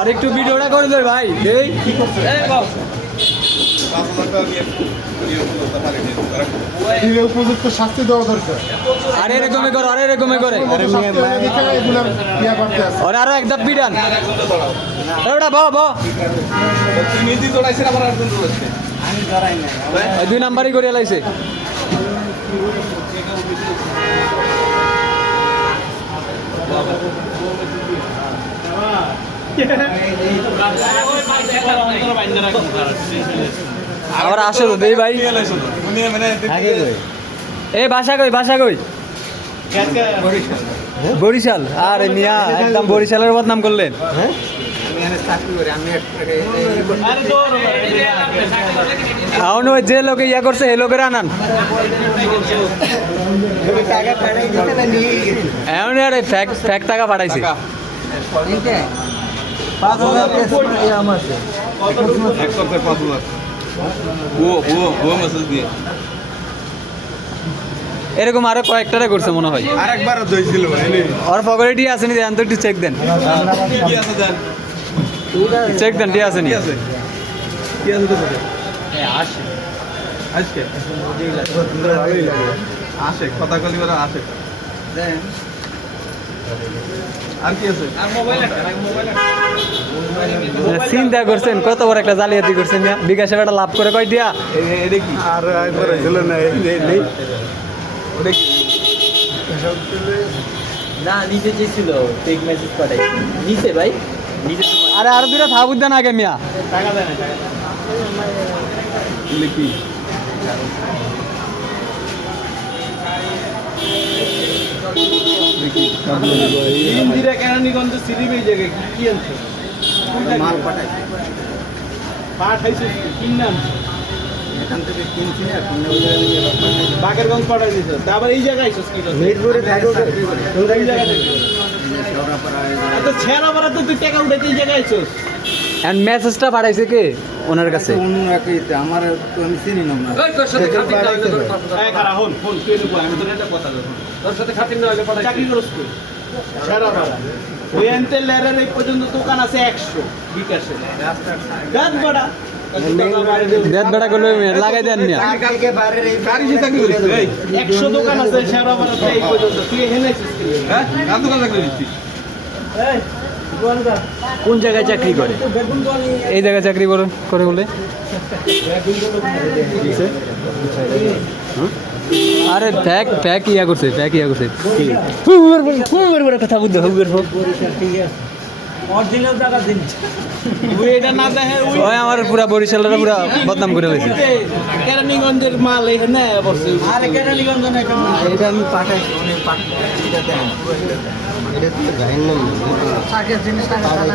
আর একটু ভিডিওটা করে দে ভাই এই উপযুক্ত শাস্তি দেওয়া দরকার। আর এরকমই করে আর এরকমই করে আর আরো একদম পিটান ওটা ব ব দুই নাম্বারই করে লাইছে আবার আসে তো দেই ভাই এ বাসা কই বরিশাল আরে মিয়া একদম বরিশালের বদনাম করলেন এখন ওই যে লোকে ইয়া করছে এই লোকের আনান এখন আরে ফ্যাক টাকা পাঠাইছে এরকম আরো কয়েকটারে করছে মনে হয় আর পকেটে আছে নি দেন তো একটু চেক দেন চেক দেন ঠিক আছে নি আসে কথা কলি করে আসে আর কি আছে চিন্তা করছেন কত বড় একটা জালিয়াতি করছেন বিকাশে একটা লাভ করে কয় দিয়া দেখি আর না নিচে যে ছিল টেক মেসেজ পাঠাই নিচে ভাই নিচে আরে আর দুটা থাকুক দেন আগে মিয়া টাকা দেয় না লিখি ইন্দিরা কেরানীগঞ্জ সিরিবে জায়গায় কি আনছে মাল পাঠাইছে কি নাম এখান থেকে কিনছি না কোন বাকেরগঞ্জ পাঠাই দিছে তারপর এই জায়গায় আইছস কি মিরপুরে থাকো কোন জায়গা থেকে এত ছেড়াপাড়া তো তুই টাকা উঠাইতে এই জায়গায় আইছস এন্ড মেসেজটা পাঠাইছে কে ওনার কাছে অন্য একইতে আমার তো আমি চিনি না ওই তোর সাথে খাতির না হইলে তোর কথা এই খারাপ হন ফোন তুই নিব আমি তোর একটা কথা বলবো তোর সাথে খাতির না হইলে পাঠাই চাকরি করছ তুই ছেড়াপাড়া ওই এনতে লেরার এই পর্যন্ত দোকান আছে 100 বিকাশে গাছ বড়া দেদ বেড়া করলে লাগাই দেন মিয়া কালকে বাইরে এই গাড়ি চাকরি করিস এই 100 দোকান আছে ছেড়াপাড়াতে এই পর্যন্ত তুই এখানে আছিস কি হ্যাঁ গান দোকান চাকরি দিছিস এই কোন জায়গায় চাকরি করে এই জায়গায় চাকরি করে বলে আরে ফ্যাক ইয়া করছে কথা বুঝতে অরিজিনাল টাকা দিন ওই এটা না দেখে ওই আমার পুরা বরিশালের পুরা বদনাম করে হয়েছে কেরানীগঞ্জের মাল এখানে বসে আরে কেরানীগঞ্জ না এটা আমি পাঠাইছি অনেক পাঠাই এটা দেন এটা তো গাইন না